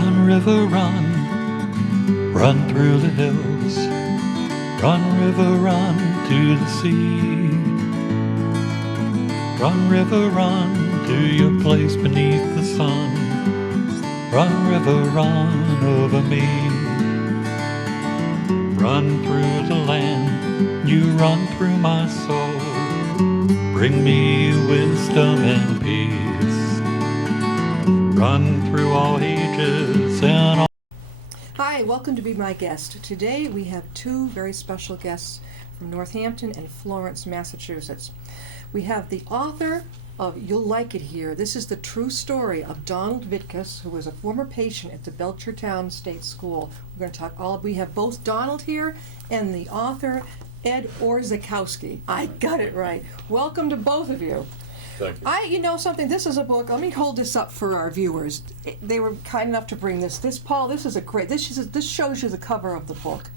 Run, river, run, run through the hills. Run, river, run to the sea. Run, river, run to your place beneath the sun. Run, river, run over me. Run through the land, you run through my soul. Bring me wisdom and peace. Run through all ages and all. Hi, welcome to Be My Guest. Today we have two very special guests from Northampton and Florence, Massachusetts. We have the author of You'll Like It Here. This is the true story of Donald Vitkus, who was a former patient at the Belchertown State School. We're going to talk we have both Donald here and the author, Ed Orzechewski. I got it right. Welcome to both of you. Thank you. You know something, this is a book, let me hold this up for our viewers. They were kind enough to bring this. Paul, this is a great, this shows you the cover of the book.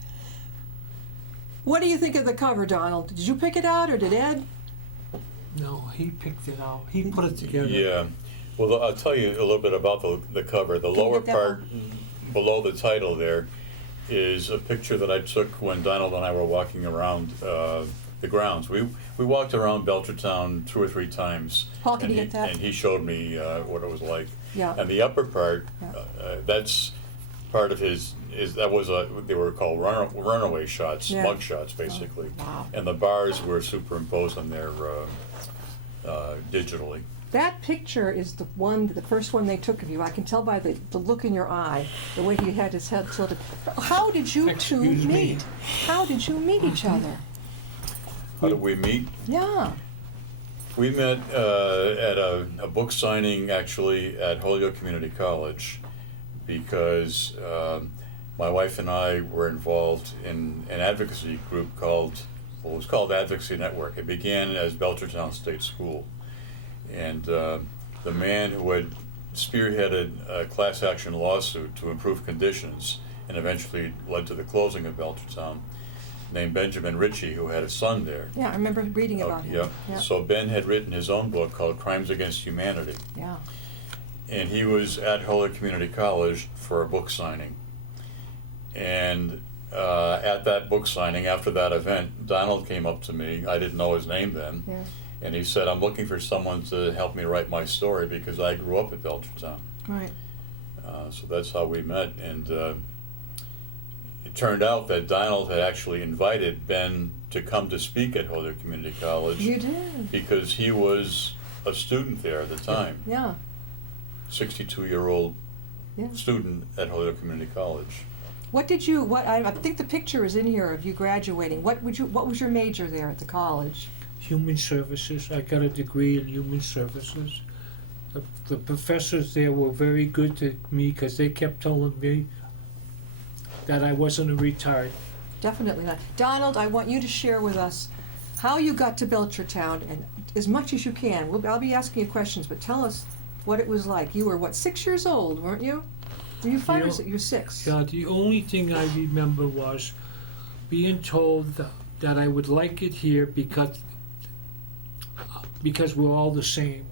What do you think of the cover, Donald? Did you pick it out or did Ed? No, he picked it out. He put it together. Yeah. Well, I'll tell you a little bit about the cover. The lower part below the title there is a picture that I took when Donald and I were walking around the grounds. We walked around Belchertown 2 or 3 times. Paul, can you get that? And he showed me what it was like. Yeah. And the upper part, that's part of his. They were called runaway shots, mug shots, basically. Oh, wow. And the bars were superimposed on there digitally. That picture is the first one they took of you. I can tell by the look in your eye, the way he had his head tilted. How did you two meet? How did you meet each other? How did we meet? Yeah. We met at a book signing, actually, at Holyoke Community College, because my wife and I were involved in an advocacy group it was called Advocacy Network. It began as Belchertown State School. And the man who had spearheaded a class action lawsuit to improve conditions and eventually led to the closing of Belchertown, named Benjamin Ritchie, who had a son there. Yeah, I remember reading about him. Yeah. So Ben had written his own book called Crimes Against Humanity. Yeah. And he was at Holyoke Community College for a book signing. And at that book signing, after that event, Donald came up to me. I didn't know his name then. Yeah. And he said, I'm looking for someone to help me write my story because I grew up at Belchertown. Right. So that's how we met. And it turned out that Donald had actually invited Ben to come to speak at Holyoke Community College. You did? Because he was a student there at the time. Yeah. 62-year-old student at Holyoke Community College. I think the picture is in here of you graduating. What was your major there at the college? Human services. I got a degree in human services. The professors there were very good to me because they kept telling me that I wasn't a retard. Definitely not. Donald, I want you to share with us how you got to Belchertown, and as much as you can. I'll be asking you questions, but tell us what it was like. You were, 6 years old, weren't you? Were you 5 or 6? You were 6. Yeah, the only thing I remember was being told that I would like it here because we're all the same.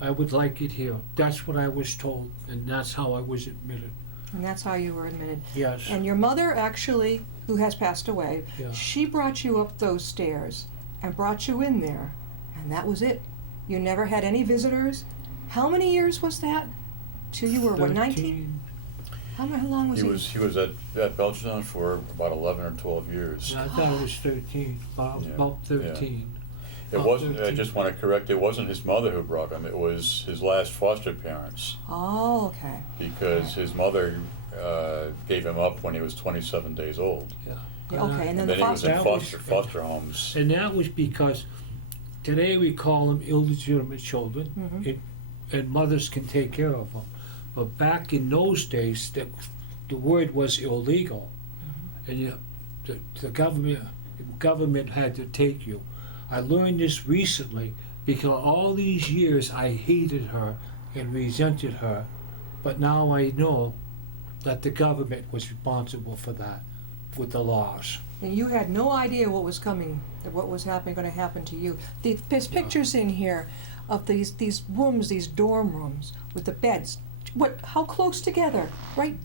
I would like it here. That's what I was told, and that's how I was admitted. And that's how you were admitted. Yes. And your mother, actually, who has passed away, she brought you up those stairs and brought you in there, and that was it. You never had any visitors. How many years was that? Till you were 19? How long was he? He was at Belchertown for about 11 or 12 years. I thought it was 13, about 13. It wasn't, I just want to correct, it wasn't his mother who brought him, it was his last foster parents. Oh, okay. Because his mother gave him up when he was 27 days old. Yeah, okay, and then he the was in foster homes. And that was because today we call them illegitimate children, and mothers can take care of them. But back in those days, the word was illegal, and the government had to take you. I learned this recently because all these years I hated her and resented her, but now I know that the government was responsible for that with the laws. And you had no idea what was coming, what was going to happen to you. There's pictures in here of these rooms, these dorm rooms with the beds, what? How close together? Right?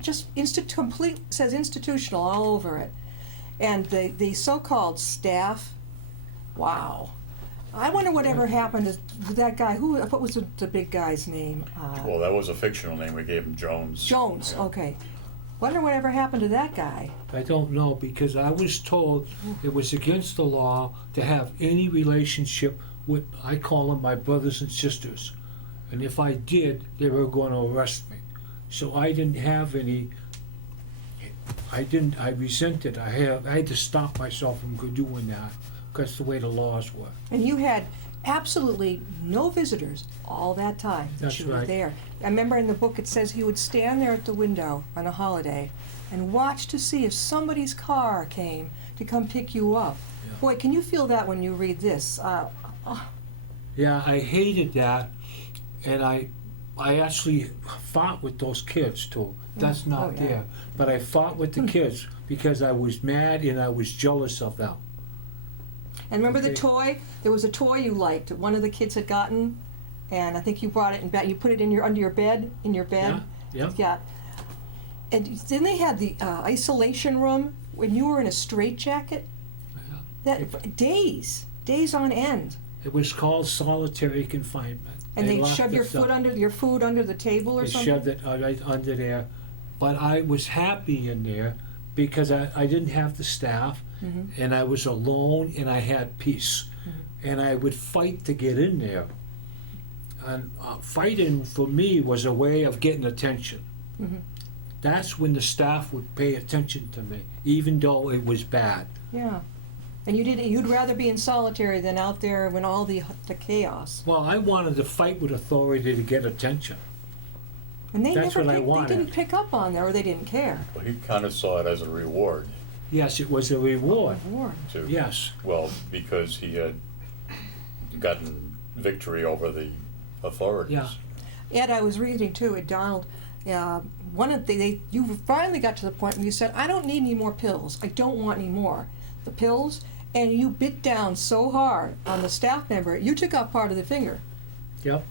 Just complete says institutional all over it, and the so-called staff. Wow. I wonder whatever happened to that guy. What was the big guy's name? Well, that was a fictional name. We gave him Jones. Jones. Yeah. Okay. Wonder whatever happened to that guy. I don't know, because I was told it was against the law to have any relationship with, I call them my brothers and sisters. And if I did, they were going to arrest me. So I didn't have any, I resented. I had to stop myself from doing that. That's the way the laws were. And you had absolutely no visitors all that time that That's you were right. there. I remember in the book it says he would stand there at the window on a holiday and watch to see if somebody's car came to come pick you up. Yeah. Boy, can you feel that when you read this? Yeah, I hated that, and I actually fought with those kids too. That's not Oh, yeah. there. But I fought with the kids because I was mad and I was jealous of them. And remember the Okay. toy? There was a toy you liked. that One of the kids had gotten, and I think you brought it in bed. You put it in under your bed. In your bed. Yeah. Yeah. And then they had the isolation room when you were in a straitjacket. That days on end. It was called solitary confinement. And they locked shove your us up. food under the table or They something. shoved it right under there. But I was happy in there because I didn't have the staff, and I was alone, and I had peace. And I would fight to get in there. And fighting for me was a way of getting attention. That's when the staff would pay attention to me, even though it was bad. Yeah. And you'd rather be in solitary than out there when all the chaos. Well, I wanted to fight with authority to get attention. And they That's never what I they wanted. didn't pick up on that, or they didn't care. Well, he kind of saw it as a reward, Yes, it was a reward. War. too. Yes. Well, because he had gotten victory over the authorities. Yeah. Ed, I was reading too at Donald. One of you finally got to the point where you said, "I don't need any more pills. I don't want any more." The pills, and you bit down so hard on the staff member, you took out part of the finger. Yep.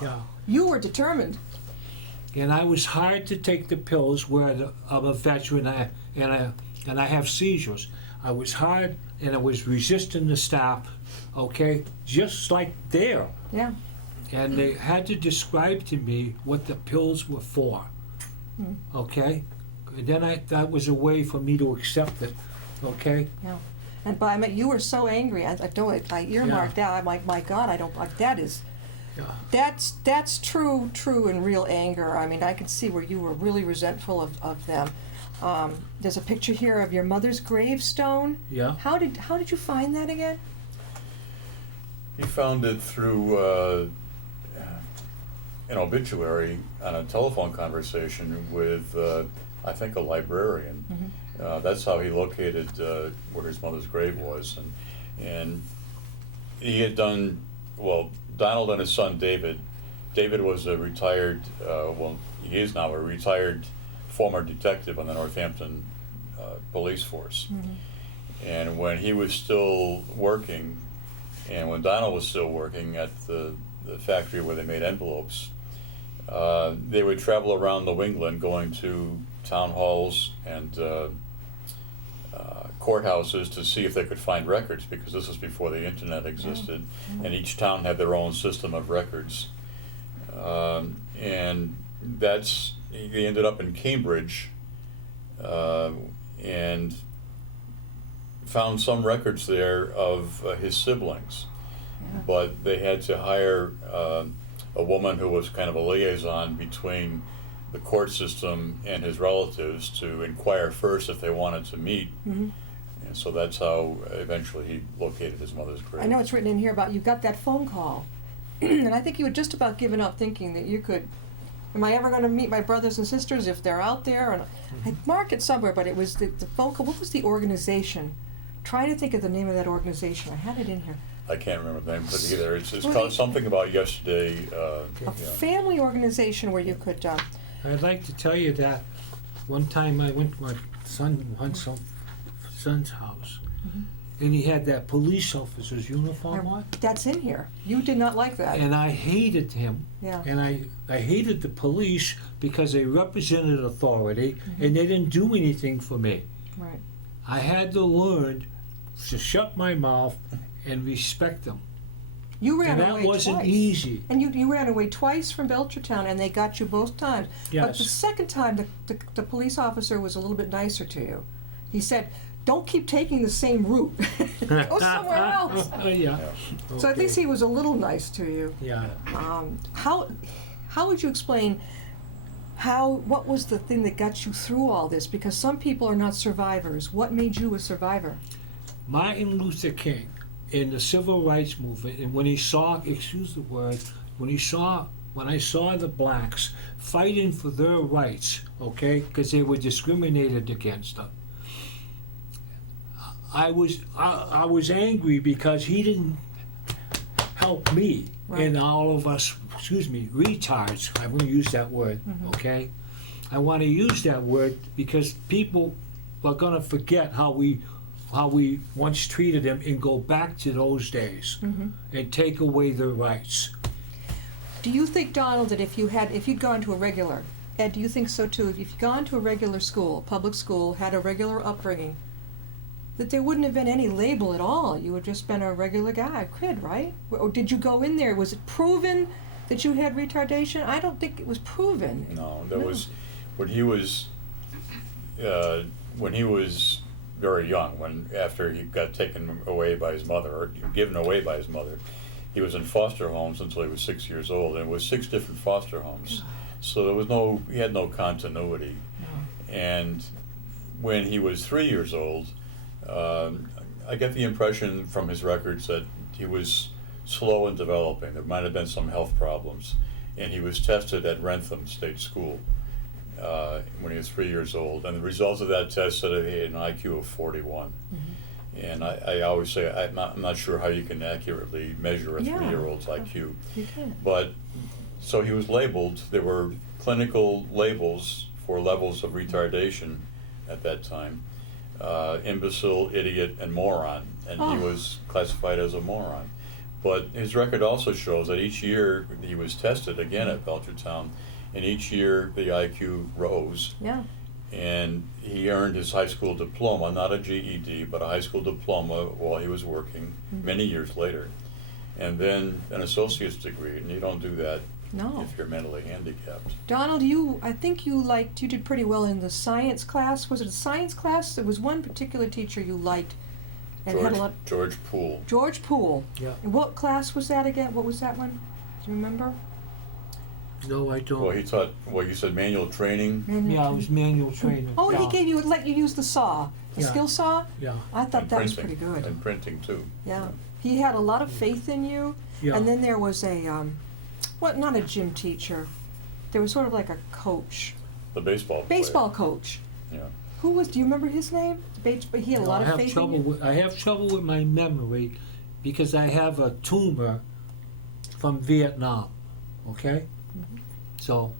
Yeah. You were determined. And I was hard to take the pills where I'm a veteran and I have seizures. I was hard and I was resisting the staff, okay, just like there. Yeah. And they had to describe to me what the pills were for, okay? And then that was a way for me to accept it, okay? Yeah. And by you were so angry. I earmarked that. I'm like, my God, I don't. That is. Yeah. That's true and real anger. I mean, I could see where you were really resentful of them. There's a picture here of your mother's gravestone. Yeah. How did you find that again? He found it through an obituary on a telephone conversation with, I think, a librarian. That's how he located where his mother's grave was. And he had done, well, Donald and his son David. David was a retired, he is now a retired former detective on the Northampton police force. And when he was still working, and when Donald was still working at the factory where they made envelopes, they would travel around New England going to town halls and courthouses to see if they could find records, because this was before the internet existed, and each town had their own system of records. And he ended up in Cambridge and found some records there of his siblings. But they had to hire a woman who was kind of a liaison between the court system and his relatives to inquire first if they wanted to meet. And so that's how eventually he located his mother's grave. I know it's written in here about you got that phone call, and I think you had just about given up thinking that you could. Am I ever going to meet my brothers and sisters if they're out there? And I marked it somewhere, but it was the phone call. What was the organization? Try to think of the name of that organization. I had it in here. I can't remember the name of it either. It's called something about yesterday. A family organization where you could. I'd like to tell you that one time I went to my son's house, and he had that police officer's uniform on. That's in here. You did not like that. And I hated him. Yeah. And I hated the police because they represented authority and they didn't do anything for me. Right. I had to learn to shut my mouth and respect them. You ran And that away wasn't twice. easy. And you ran away twice from Belchertown, and they got you both times. But the Yes. second time, the police officer was a little bit nicer to you. He said, "Don't keep taking the same route. Go somewhere else." Yeah. So at Okay. least he was a little nice to you. Yeah. How would you explain what was the thing that got you through all this? Because some people are not survivors. What made you a survivor? Martin Luther King in the civil rights movement, and when he saw, excuse the word, when I saw the blacks fighting for their rights, okay, because they were discriminated against them, I was angry because he didn't help me Right. and all of us, retards. I want to use that word, okay? I want to use that word because people are going to forget how we once treated them and go back to those days and take away their rights. Do you think, Donald, that if you'd gone to a regular, Ed, do you think so too? If you'd gone to a regular school, public school, had a regular upbringing, that there wouldn't have been any label at all? You would just been a regular guy, a kid, right? Or did you go in there? Was it proven that you had retardation? I don't think it was proven. No, there was when he was very young, after he got taken away by his mother, or given away by his mother, he was in foster homes until he was 6 years old, and it was 6 different foster homes. So he had no continuity. And when he was 3 years old, I get the impression from his records that he was slow in developing. There might have been some health problems, and he was tested at Rentham State School when he was 3 years old, and the results of that test said that he had an IQ of 41. And I always say I'm not sure how you can accurately measure a 3-year-old's IQ. You can't. But so he was labeled. There were clinical labels for levels of retardation at that time: imbecile, idiot, and moron. And he was classified as a moron. But his record also shows that each year he was tested again at Belchertown, and each year the IQ rose. Yeah. And he earned his high school diploma, not a GED, but a high school diploma while he was working many years later. And then an associate's degree, and you don't do that No. if you're mentally handicapped. Donald, I think you did pretty well in the science class. Was it a science class? There was one particular teacher you liked and had a lot. George Poole. George Poole. Yeah. And what class was that again? What was that one? Do you remember? No, I don't. Well, he taught, you said manual training? Yeah, it was manual training. Oh, yeah. he let you use the saw, the Yeah. skill saw? Yeah. I thought and that was printing, pretty good. And printing too. Yeah. He had a lot of faith in you. Yeah. And then there was not a gym teacher. There was sort of like a coach. The baseball player. Baseball coach. Yeah. Do you remember his name? He had a lot of faith in you. I have trouble with my memory because I have a tumor from Vietnam. Okay, so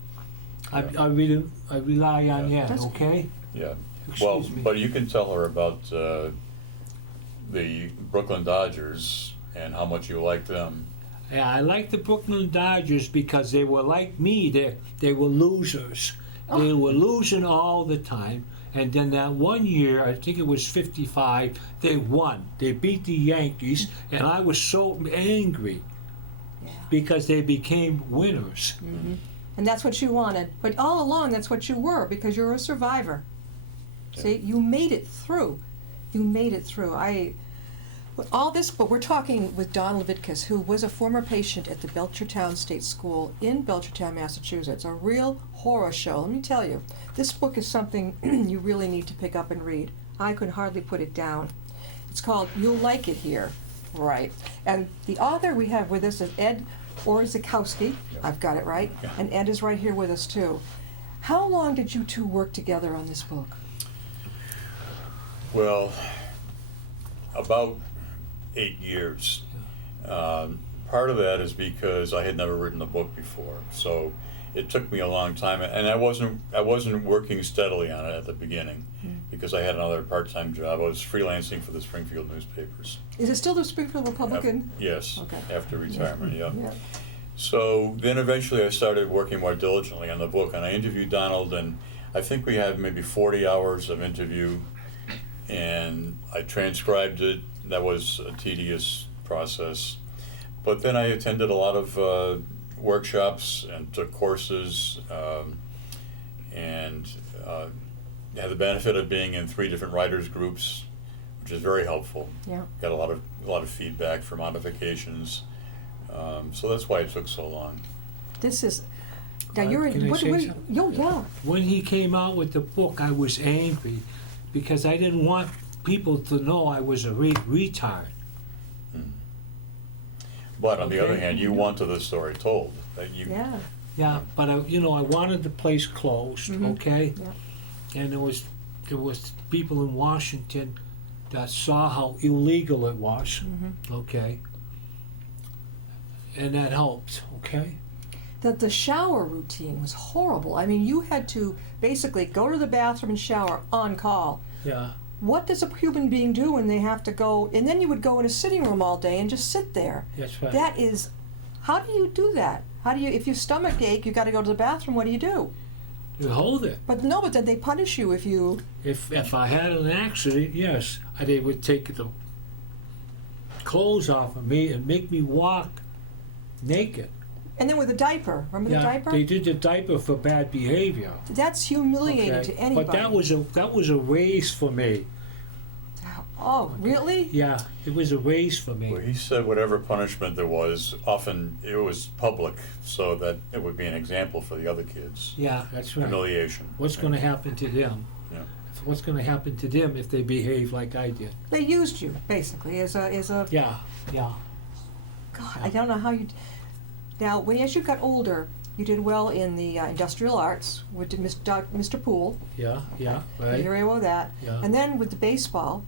I rely on that. That's- Okay. Yeah. Excuse me. But you can tell her about the Brooklyn Dodgers and how much you like them. Yeah, I like the Brooklyn Dodgers because they were like me. They were losers. They were losing all the time. And then that one year, I think it was '55, they won. They beat the Yankees, and I was so angry because they became winners. Mm-hmm. And that's what you wanted. But all along, that's what you were, because you're a survivor. See, you made it through. You made it through. All this, but we're talking with Donald Vitkus, who was a former patient at the Belchertown State School in Belchertown, Massachusetts. A real horror show. Let me tell you, this book is something you really need to pick up and read. I could hardly put it down. It's called You'll Like It Here. Right. And the author we have with us is Ed Orzechewski. I've got it right. Yeah. And Ed is right here with us, too. How long did you two work together on this book? Well, about 8 years. Part of that is because I had never written a book before, so it took me a long time, and I wasn't working steadily on it at the beginning. because I had another part-time job. I was freelancing for the Springfield newspapers. Is it still the Springfield Republican? Yes, Okay. after retirement, yeah. Yeah. So then eventually I started working more diligently on the book, and I interviewed Donald, and I think we had maybe 40 hours of interview, and I transcribed it. That was a tedious process. But then I attended a lot of workshops and took courses, and had the benefit of being in 3 different writers groups, which is very helpful. Yeah. Got a lot of feedback for modifications. So that's why it took so long. This is. Now you're Can in. I What, say what, something? yo, yeah. When he came out with the book, I was angry because I didn't want people to know I was a retard. But on the other Okay. hand, you wanted the story told. That you, Yeah. Yeah, but I wanted the place closed, Mhm. okay? Yeah. And there was people in Washington that saw how illegal it was, Mm-hmm. okay? And that helped, okay? The shower routine was horrible. I mean, you had to basically go to the bathroom and shower on call. Yeah. What does a human being do when they have to go? And then you would go in a sitting room all day and just sit there. That's right. That is, how do you do that? How do you, if your stomach ache, you got to go to the bathroom. What do you do? You hold it. But no, but then they punish you if you. If I had an accident, yes, they would take the clothes off of me and make me walk naked. And then with a diaper, remember the diaper? They did the diaper for bad behavior. That's humiliating Okay? to anybody. But that was a raise for me. Oh, really? Yeah, it was a raise for me. well, he said whatever punishment there was, often it was public, so that it would be an example for the other kids. Yeah, that's right. Humiliation. What's going to happen to them? Yeah. What's going to happen to them if they behave like I did? They used you basically as a. Yeah, yeah. God, I don't know how you. Now, as you got older, you did well in the industrial arts with Mr. Poole. Yeah, yeah, You right. did very well with that. Yeah. And then with the baseball.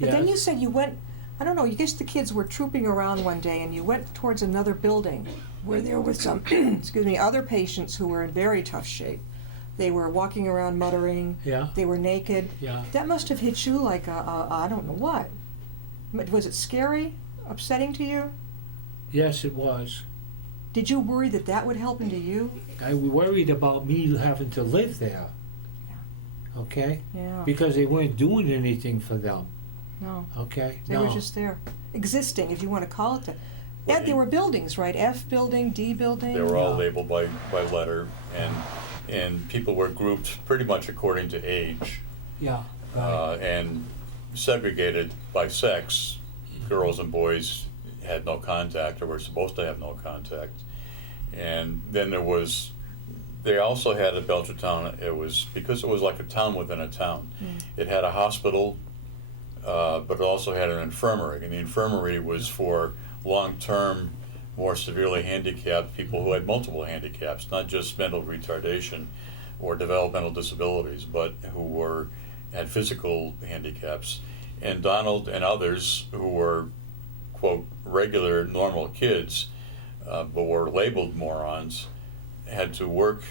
But then Yes. you said you went. I don't know. You guess the kids were trooping around one day, and you went towards another building where there were some, excuse me, other patients who were in very tough shape. They were walking around muttering. Yeah, They were naked. yeah. That must have hit you like I don't know what. Was it scary, upsetting to you? Yes, it was. Did you worry that that would help into you? I worried about me having to live there. Okay? Yeah. Because they weren't doing anything for them. No, Okay? they No. were just there, existing, if you want to call it that. Well, And there were buildings, right? F building, D building. They were all Yeah. labeled by letter, and people were grouped pretty much according to age, Yeah. Right. and segregated by sex. Girls and boys had no contact, or were supposed to have no contact. And then they also had at Belchertown, because it was like a town within a town. It had a hospital, but it also had an infirmary, and the infirmary was for long-term, more severely handicapped people who had multiple handicaps, not just mental retardation or developmental disabilities, but who had physical handicaps. And Donald and others who were, quote, regular, normal kids, but were labeled morons, had to work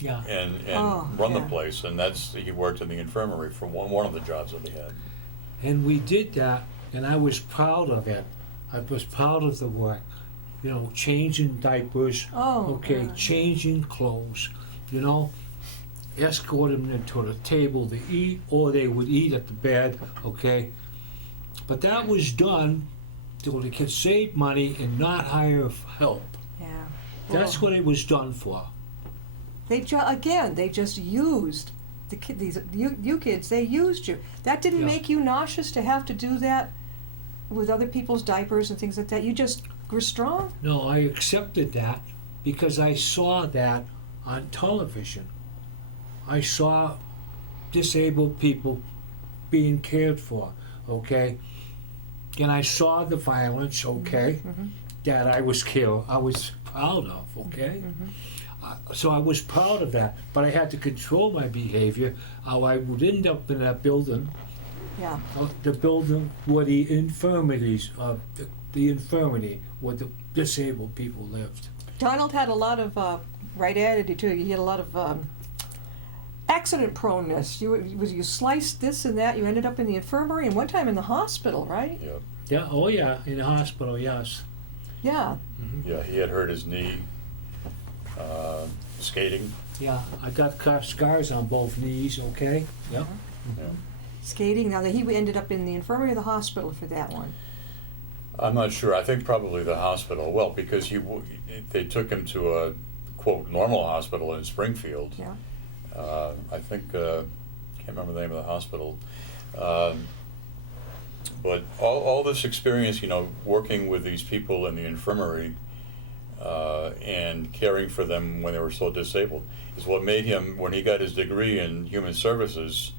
Yeah. and Oh, run the yeah. place, and he worked in the infirmary for one of the jobs that he had. And we did that, and I was proud of it. I was proud of the work. You know, changing diapers, Oh, okay, God. changing clothes, you know, escorting them to the table to eat, or they would eat at the bed, okay? But that was done so they could save money and not hire help. Yeah. That's Well, what it was done for. they just used the kid. You kids, they used you. That didn't Yeah. make you nauseous to have to do that with other people's diapers and things like that. You just were strong. No, I accepted that because I saw that on television. I saw disabled people being cared for, okay? And I saw the violence, okay, that I was proud of, okay? So I was proud of that, but I had to control my behavior. How I would end up in that building, Yeah. the building where the infirmities, the infirmity where the disabled people lived. Donald had a lot of right attitude too. He had a lot of accident proneness. You sliced this and that. You ended up in the infirmary and one time in the hospital, right? Yeah. Yeah, oh yeah, in the hospital, yes. Yeah. Yeah, he had hurt his knee skating. Yeah, I got scars on both knees, okay? Yep. Yeah. Skating. Now, he ended up in the infirmary or the hospital for that one. I'm not sure. I think probably the hospital. Well, because they took him to a quote normal hospital in Springfield. Yeah. I think can't remember the name of the hospital. But all this experience, working with these people in the infirmary and caring for them when they were so disabled, is what made him, when he got his degree in human services,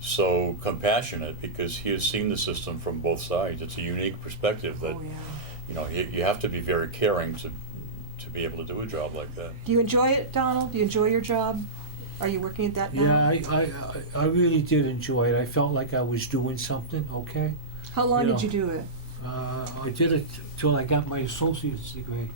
so compassionate, because he has seen the system from both sides. It's a unique perspective that, Oh, yeah. you have to be very caring to be able to do a job like that. Do you enjoy it, Donald? Do you enjoy your job? Are you working at that now? Yeah, I really did enjoy it. I felt like I was doing something, okay? How long you did know, you do it? I did it till I got my associate's degree.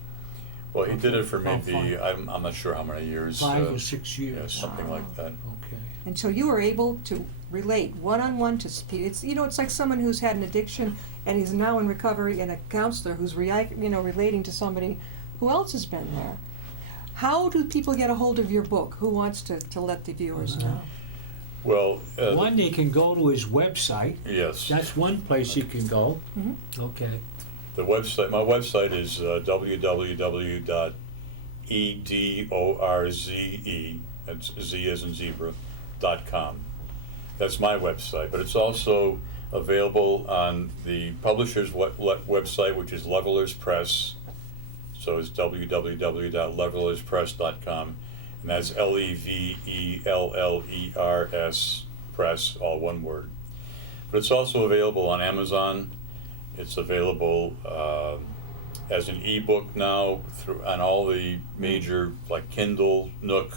Well, he did it for About maybe, I'm not sure how many years. 5 or 6 Yeah, years. something like that. Okay. And so you were able to relate one-on-one to people. It's like someone who's had an addiction and is now in recovery, and a counselor who's relating to somebody who else has been there. How do people get a hold of your book? Who wants to let the viewers know? Well, One, they can go to his website. yes. That's one place you can go. Mm-hmm. Okay. My website is www.edorze, that's Z as in zebra, .com. That's my website, but it's also available on the publisher's website, which is Levelers Press. So it's www.levelerspress.com, and that's LEVELLERS Press, all one word. But it's also available on Amazon. It's available as an ebook now on all the major, like Kindle, Nook,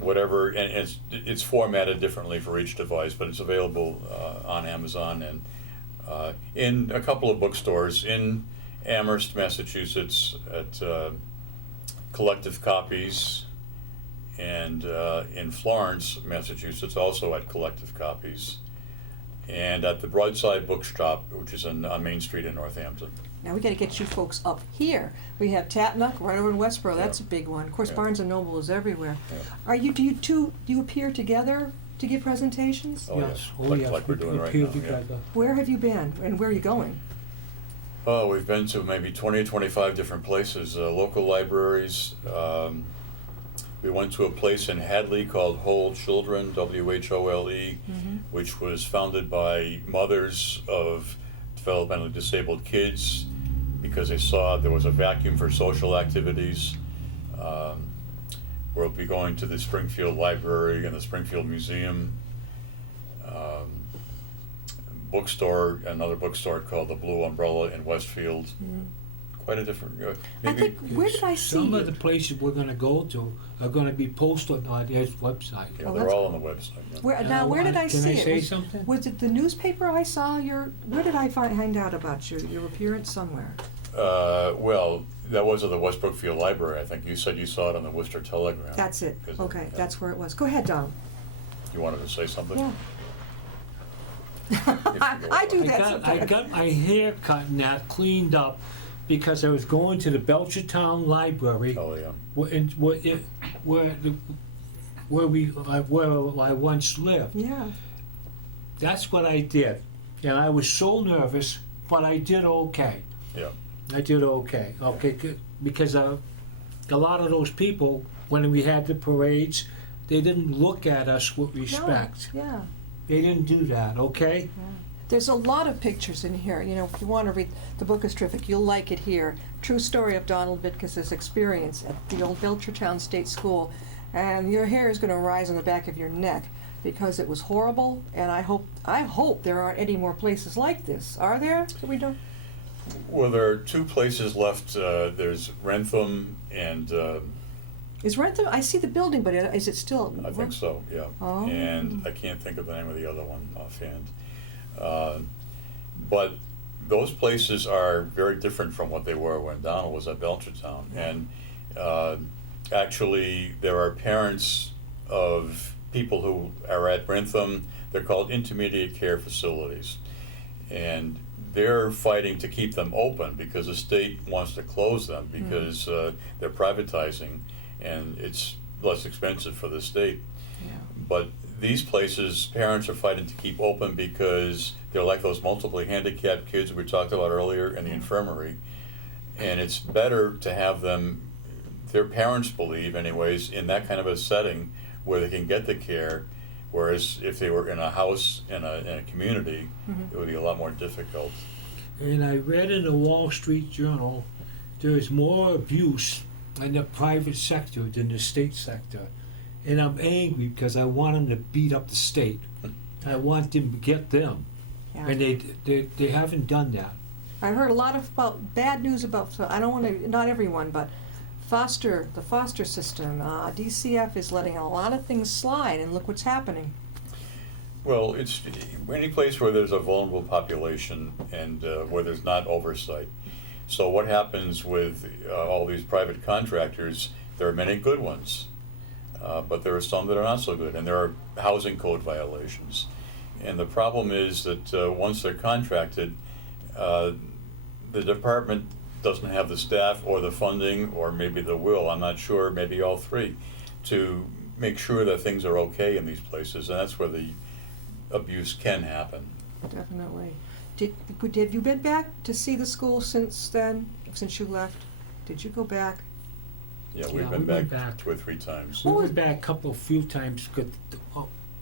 whatever, and it's formatted differently for each device, but it's available on Amazon and in a couple of bookstores in Amherst, Massachusetts, at Collective Copies, and in Florence, Massachusetts, also at Collective Copies, and at the Broadside Bookshop, which is on Main Street in Northampton. Now we got to get you folks up here. We have Tatnuck right over in Westboro. That's Yeah. a big one. Of course, Yeah. Barnes and Noble is everywhere. Yeah. Do you appear together to give presentations? Oh, yes. yes. Oh, Like- yes. like we're doing we right appear now, yeah. together. Where have you been, and where are you going? Oh, we've been to maybe 20 or 25 different places, local libraries. We went to a place in Hadley called Whole Children, WHOLE, which was founded by mothers of developmentally disabled kids because they saw there was a vacuum for social activities. We'll be going to the Springfield Library and the Springfield Museum. Another bookstore called the Blue Umbrella in Westfield. Quite a different. I think, where did I see Some you? of the places we're going to go to are going to be posted on his website. Yeah, Oh, they're that's all on the website. Yeah. Where And where did I see Can I it? say something? Was it the newspaper I saw where did I find out about your appearance somewhere? Well, that was at the West Brookfield Library. I think you said you saw it on the Worcester Telegram. That's it. Is Okay, yeah. that's where it was. Go ahead, Donald. You wanted to say something? Yeah. If you I do want. that I sometimes. got my hair cut and that cleaned up because I was going to the Belchertown Library Oh, yeah. where I once lived. Yeah. That's what I did, and I was so nervous, but I did okay. Yeah. I did okay. Okay, good. Because a lot of those people, when we had the parades, they didn't look at us with respect. No. Yeah. They didn't do that. Okay. There's a lot of pictures in here. If you want to read, the book is terrific. You'll like it here. True story of Donald Vitkus's experience at the old Belchertown State School. And your hair is going to rise on the back of your neck because it was horrible. And I hope there aren't any more places like this. Are there? That we don't. Well, there are two places left. There's Rentham and Is Rentham? I see the building, but is it still? I think so, yeah. Oh. And I can't think of the name of the other one offhand. But those places are very different from what they were when Donald was at Belchertown. And Actually, there are parents of people who are at Brentham. They're called intermediate care facilities. And they're fighting to keep them open because the state wants to close them because they're privatizing and it's less expensive for the state. Yeah. But these places, parents are fighting to keep open because they're like those multiply handicapped kids we talked about earlier in the infirmary. And it's better to have them, their parents believe anyways, in that kind of a setting where they can get the care, whereas if they were in a house, in a community, it would be a lot more difficult. And I read in the Wall Street Journal, there is more abuse in the private sector than the state sector. And I'm angry because I want them to beat up the state. I want them to get them. Yeah. And they haven't done that. I heard a lot about bad news about, so I don't want to, not everyone, but the foster system. DCF is letting a lot of things slide, and look what's happening. Well, it's any place where there's a vulnerable population and where there's not oversight. So what happens with all these private contractors, there are many good ones, but there are some that are not so good, and there are housing code violations. And the problem is that once they're contracted, the department doesn't have the staff or the funding or maybe the will, I'm not sure, maybe all three, to make sure that things are okay in these places, and that's where the abuse can happen. Definitely. Have you been back to see the school since then, since you left? Did you go back? Yeah, Yeah, we've we been went back back. 2 or 3 times. We went back a few times because,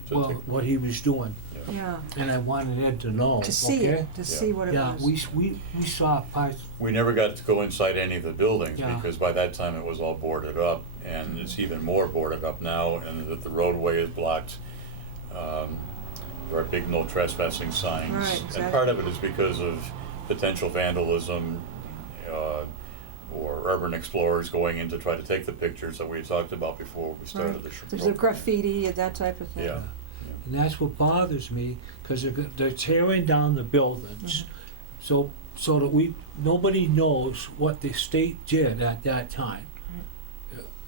well, what he was doing. Yeah. And I wanted Ed to know. To see okay? it, to see what it Yeah, was. we saw parts. We never got to go inside any of the buildings Yeah. because by that time it was all boarded up, and it's even more boarded up now, and that the roadway is blocked. There are big no trespassing signs. Right, And exactly. part of it is because of potential vandalism or urban explorers going in to try to take the pictures that we talked about before we started Right. the show. There's the graffiti and that type of thing. Yeah. And that's what bothers me, because they're tearing down the buildings, so that nobody knows what the state did at that time,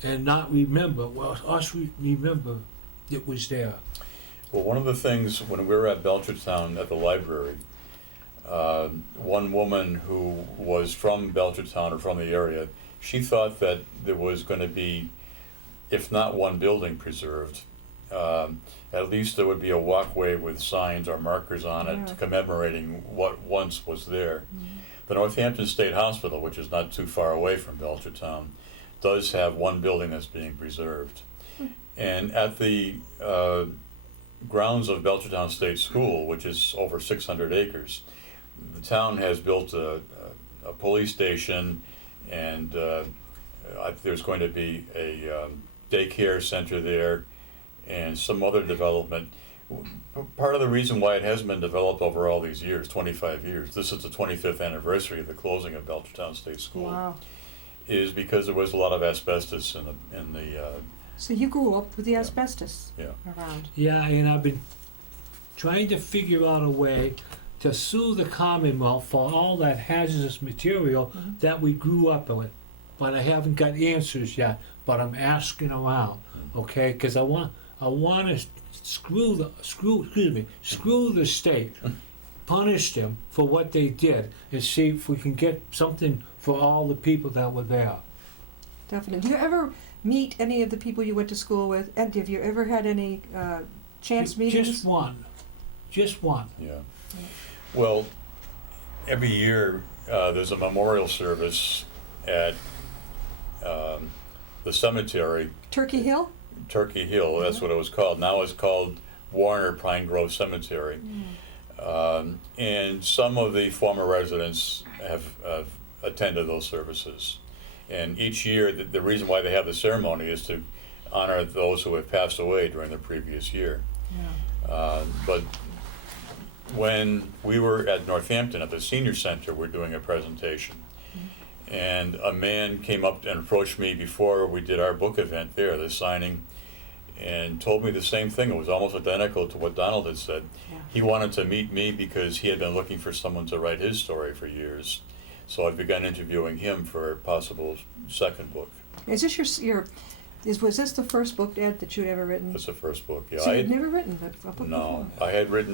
and not remember. Well, us remember it was there. Well, one of the things when we were at Belchertown at the library, one woman who was from Belchertown or from the area, she thought that there was going to be, if not one building preserved, at least there would be a walkway with signs or markers on it commemorating what once was there. The Northampton State Hospital, which is not too far away from Belchertown, does have one building that's being preserved. And at the grounds of Belchertown State School, which is over 600 acres, the town has built a police station, and there's going to be a daycare center there and some other development. Part of the reason why it hasn't been developed over all these years, 25 years, this is the 25th anniversary of the closing of Belchertown State School, Wow. is because there was a lot of asbestos in the So you grew up with the asbestos yeah. around. Yeah, and I've been trying to figure out a way to sue the Commonwealth for all that hazardous material that we grew up with, but I haven't got answers yet. But I'm asking around, okay? Because I want to screw the state, punish them for what they did, and see if we can get something for all the people that were there. Definitely. Do you ever meet any of the people you went to school with? And have you ever had any chance meetings? Just one. Yeah. Well, every year there's a memorial service at the cemetery. Turkey Hill? Turkey Hill, that's what it was called. Now it's called Warner Pine Grove Cemetery. And some of the former residents have attended those services. And each year, the reason why they have the ceremony is to honor those who have passed away during the previous year. Yeah. But when we were at Northampton at the Senior Center, we're doing a presentation. And a man came up and approached me before we did our book event there, the signing, and told me the same thing. It was almost identical to what Donald had said. Yeah. He wanted to meet me because he had been looking for someone to write his story for years. So I began interviewing him for a possible second book. Is this was this the first book, Ed, that you'd ever written? That's the first book, yeah. So I you'd had- never written a book No, before?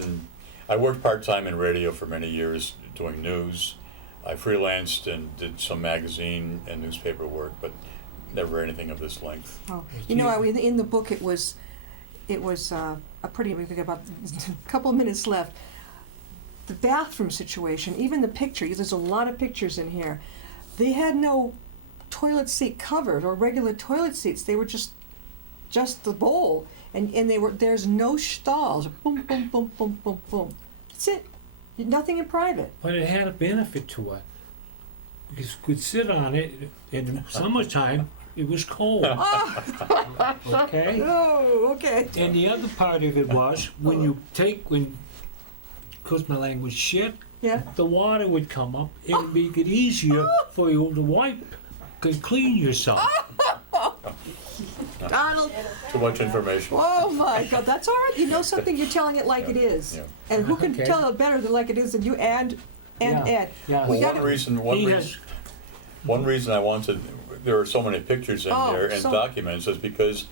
I worked part-time in radio for many years doing news. I freelanced and did some magazine and newspaper work, but never anything of this length. Oh, you know, in the book it was a pretty. We got about a couple of minutes left. The bathroom situation, even the picture. There's a lot of pictures in here. They had no toilet seat covers or regular toilet seats. They were just the bowl, and there's no stalls. Boom, boom, boom, boom, boom, boom. That's it. Nothing in private. But it had a benefit to it. Because you could sit on it in the summertime, it was cold. Okay? Oh, okay. And the other part of it was because my language shit, Yeah. the water would come up and it'd make it easier for you to wipe and clean yourself. Donald. Too much information. Oh my God, that's all right. You know something, you're telling it like it is. Yeah. And who can Okay. tell it better than like it is than you and Yeah. Ed? Yeah. We Well, gotta- one reason I wanted, there are so many pictures in Oh, there and so- documents is because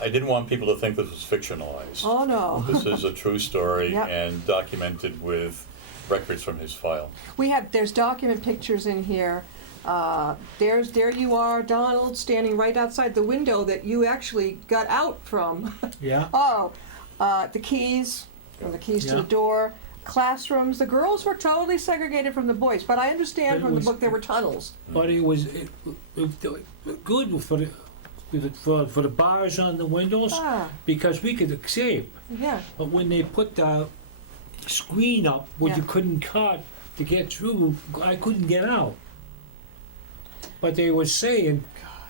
I didn't want people to think this was fictionalized. Oh no. This is a true story Yep. and documented with records from his file. There's document pictures in here. There you are, Donald, standing right outside the window that you actually got out from. Yeah. Oh, the keys, to Yeah. the door, classrooms. The girls were totally segregated from the boys, but I understand But it from the was- book there were tunnels. But it was good for the bars on the windows Ah, because we could escape. yeah. But when they put the screen up where you Yeah. couldn't cut to get through, I couldn't get out. But they were saying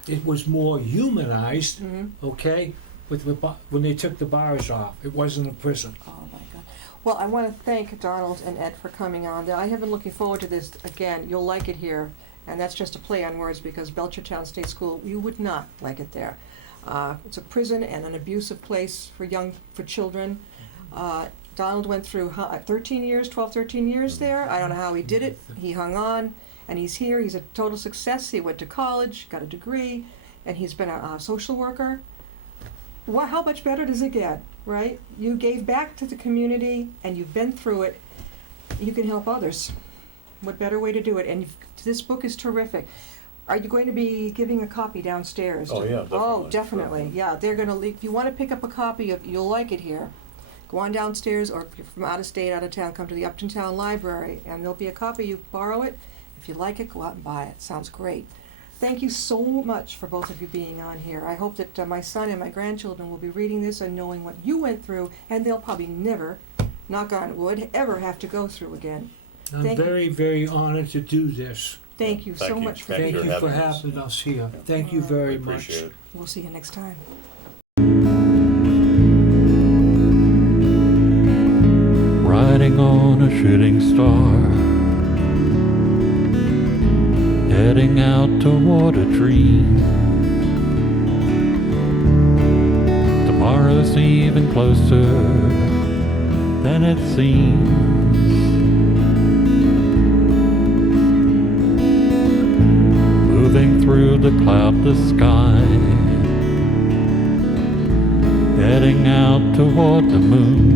it was more humanized, Mhm. okay, when they took the bars off. It wasn't a prison. Oh my God. Well, I want to thank Donald and Ed for coming on. I have been looking forward to this again. You'll like it here, and that's just a play on words because Belchertown State School, you would not like it there. It's a prison and an abusive place for children. Donald went through 13 years there. I don't know how he did it. He hung on, and he's here. He's a total success. He went to college, got a degree, and he's been a social worker. How much better does it get, right? You gave back to the community, and you've been through it. You can help others. What better way to do it? And this book is terrific. Are you going to be giving a copy downstairs? Oh, yeah, definitely. Oh, definitely. Yeah, they're going to leave. If you want to pick up a copy of You'll Like It Here, go on downstairs, or if you're from out of state, out of town, come to the Upton Town Library, and there'll be a copy. You borrow it. If you like it, go out and buy it. Sounds great. Thank you so much for both of you being on here. I hope that my son and my grandchildren will be reading this and knowing what you went through, and they'll probably never, knock on wood, ever have to go through again. I'm Thank you. very, very honored to do this. Thank you Thank so you. much for Thank Thank being you you for for having us. having us here. Thank you We very much. appreciate it. We'll see you next time. Riding on a shooting star, heading out toward a dream. Tomorrow's even closer than it seems. Moving through the cloudless sky, heading out toward the moon.